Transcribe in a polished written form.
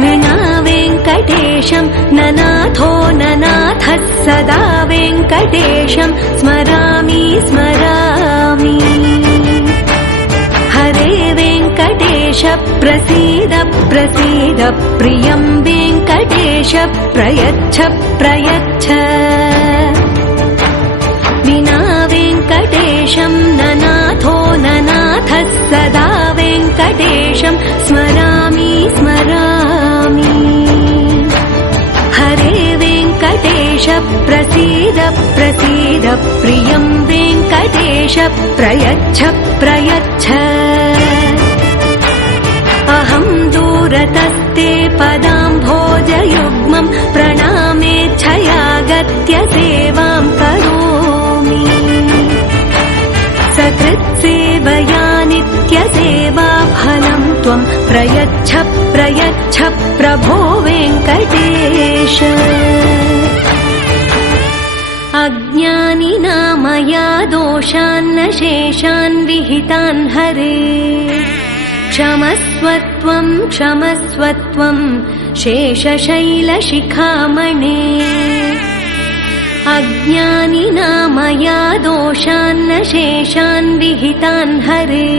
विना वेङ्कटेशं ननाथो ननाथः सदा वेङ्कटेशं स्मरामि स्मरामि। हरे वेङ्कटेश प्रसीद प्रसीद प्रियं वेङ्कटेश प्रयच्छ प्रयच्छ। विना वेङ्कटेशं ननाथो ननाथः सदा वेङ्कटेशं स्मरामि स्मरामि। हरे वेङ्कटेश प्रसीद प्रसीद प्रियं वेङ्कटेश प्रयच्छ प्रयच्छ। अहं दूरतस्ते पदाम्भोजयुग्मं प्रणामेच्छयागत्य सेवां करोमि। सकृत्सेवया नित्यसेवाफलं त्वं प्रयच्छ प्रयच्छ प्रभो वेङ्कटेश। अज्ञानिना मया दोषान्न शेषान् विहितान् हरे क्षमस्वत्वं क्षमस्वत्वं शेषशैलशिखामणे। अज्ञानिना मया दोषान्न शेषान् विहितान् हरे